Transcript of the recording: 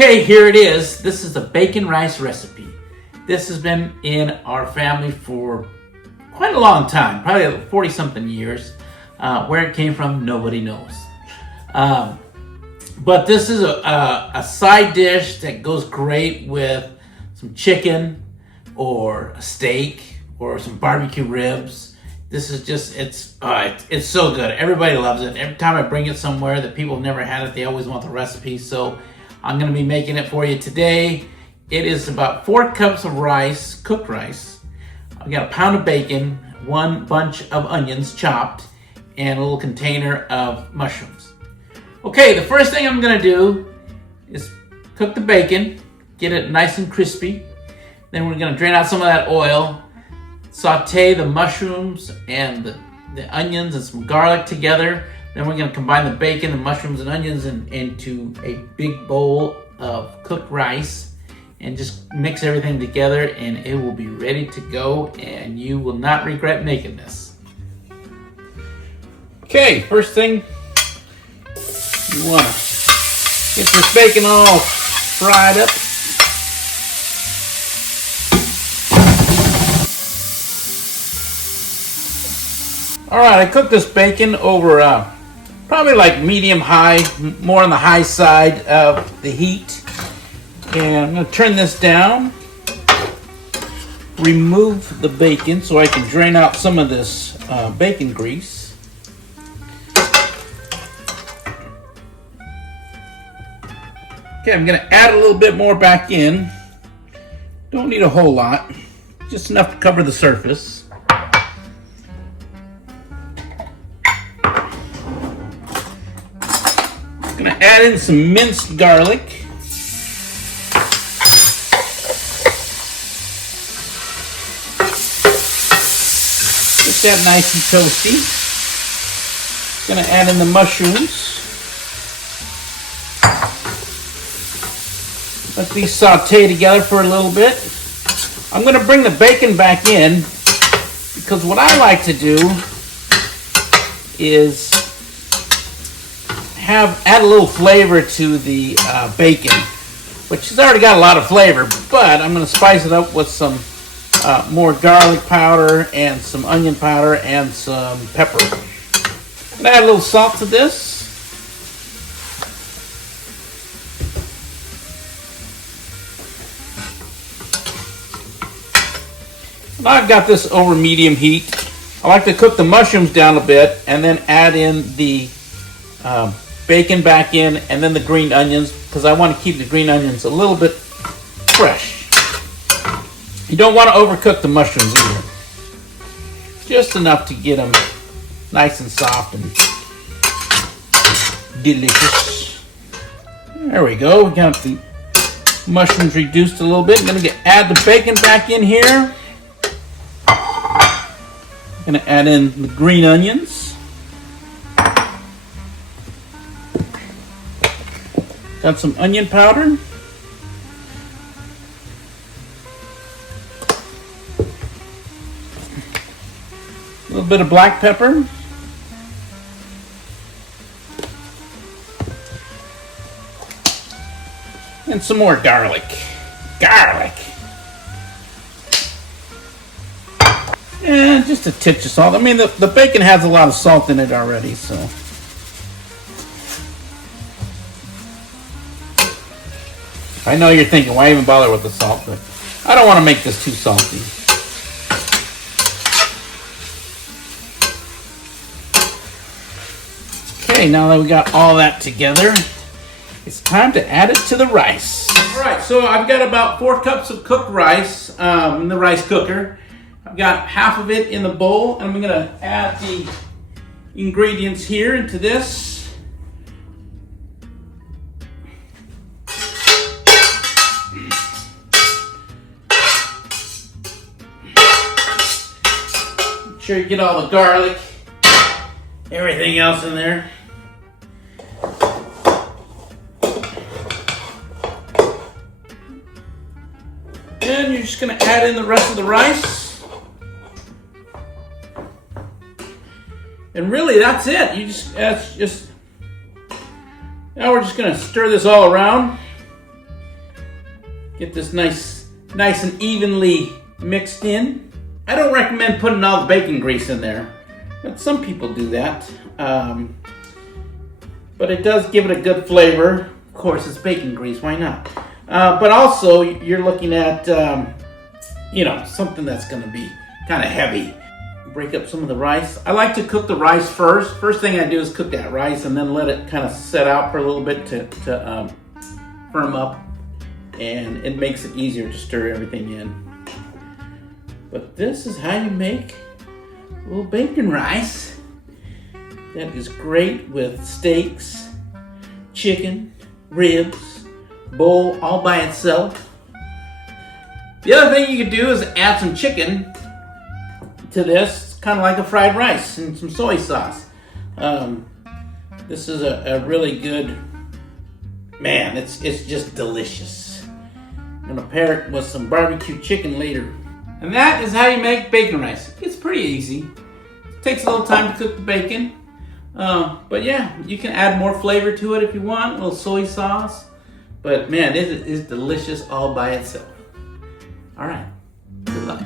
Okay, here it is. This is the bacon rice recipe. This has been in our family for quite a long time, probably 40-something years. Where it came from, nobody knows. But this is a side dish that goes great with some chicken or a steak or some barbecue ribs. This is just, it's so good. Everybody loves it. Every time I bring it somewhere that people have never had it, they always want the recipe. So I'm gonna be making it for you today. It is about 4 cups of rice, cooked rice. I've got a pound of bacon, 1 bunch of onions chopped, and a little container of mushrooms. Okay, the first thing I'm gonna do is cook the bacon, get it nice and crispy. Then we're gonna drain out some of that oil, saute the mushrooms and the onions and some garlic together. Then we're gonna combine the bacon, the mushrooms, and onions into a big bowl of cooked rice and just mix everything together, and it will be ready to go, and you will not regret making this. Okay, first thing, you want to get this bacon all fried up. All right, I cooked this bacon over probably like medium-high, more on the high side of the heat. And I'm going to turn this down, remove the bacon so I can drain out some of this bacon grease. Okay, I'm going to add a little bit more back in. Don't need a whole lot, just enough to cover the surface. I'm going to add in some minced garlic. Get that nice and toasty. Gonna add in the mushrooms. Let these saute together for a little bit. I'm gonna bring the bacon back in because what I like to do is add a little flavor to the bacon, which has already got a lot of flavor, but I'm gonna spice it up with some more garlic powder and some onion powder and some pepper. I'm gonna add a little salt to this. Now I've got this over medium heat. I like to cook the mushrooms down a bit and then add in the bacon back in and then the green onions, because I want to keep the green onions a little bit fresh. You don't want to overcook the mushrooms either. Just enough to get them nice and soft and delicious. There we go. We got the mushrooms reduced a little bit. I'm going to add the bacon back in here. I'm going to add in the green onions. Got some onion powder. A little bit of black pepper. And some more garlic. And just a tinge of salt. I mean, the bacon has a lot of salt in it already, so. I know you're thinking, why even bother with the salt? But I don't want to make this too salty. Okay, now that we got all that together, it's time to add it to the rice. All right, so I've got about 4 cups of cooked rice in the rice cooker. I've got half of it in the bowl, and I'm gonna add the ingredients here into this. Make sure you get all the garlic, everything else in there. And you're just going to add in the rest of the rice. And really, that's it. Now we're just going to stir this all around. Get this nice and evenly mixed in. I don't recommend putting all the bacon grease in there, but some people do that. But it does give it a good flavor. Of course, it's bacon grease, why not? But also, you're looking at, something that's gonna be kind of heavy. Break up some of the rice. I like to cook the rice first. First thing I do is cook that rice and then let it kind of set out for a little bit to firm up. And it makes it easier to stir everything in. But this is how you make a little bacon rice. That is great with steaks, chicken, ribs, bowl all by itself. The other thing you could do is add some chicken to this, kind of like a fried rice and some soy sauce. This is a really good, man, it's just delicious. I'm gonna pair it with some barbecue chicken later. And that is how you make bacon rice. It's pretty easy. It takes a little time to cook the bacon. But yeah, you can add more flavor to it if you want, a little soy sauce. But man, it is delicious all by itself. All right, good luck.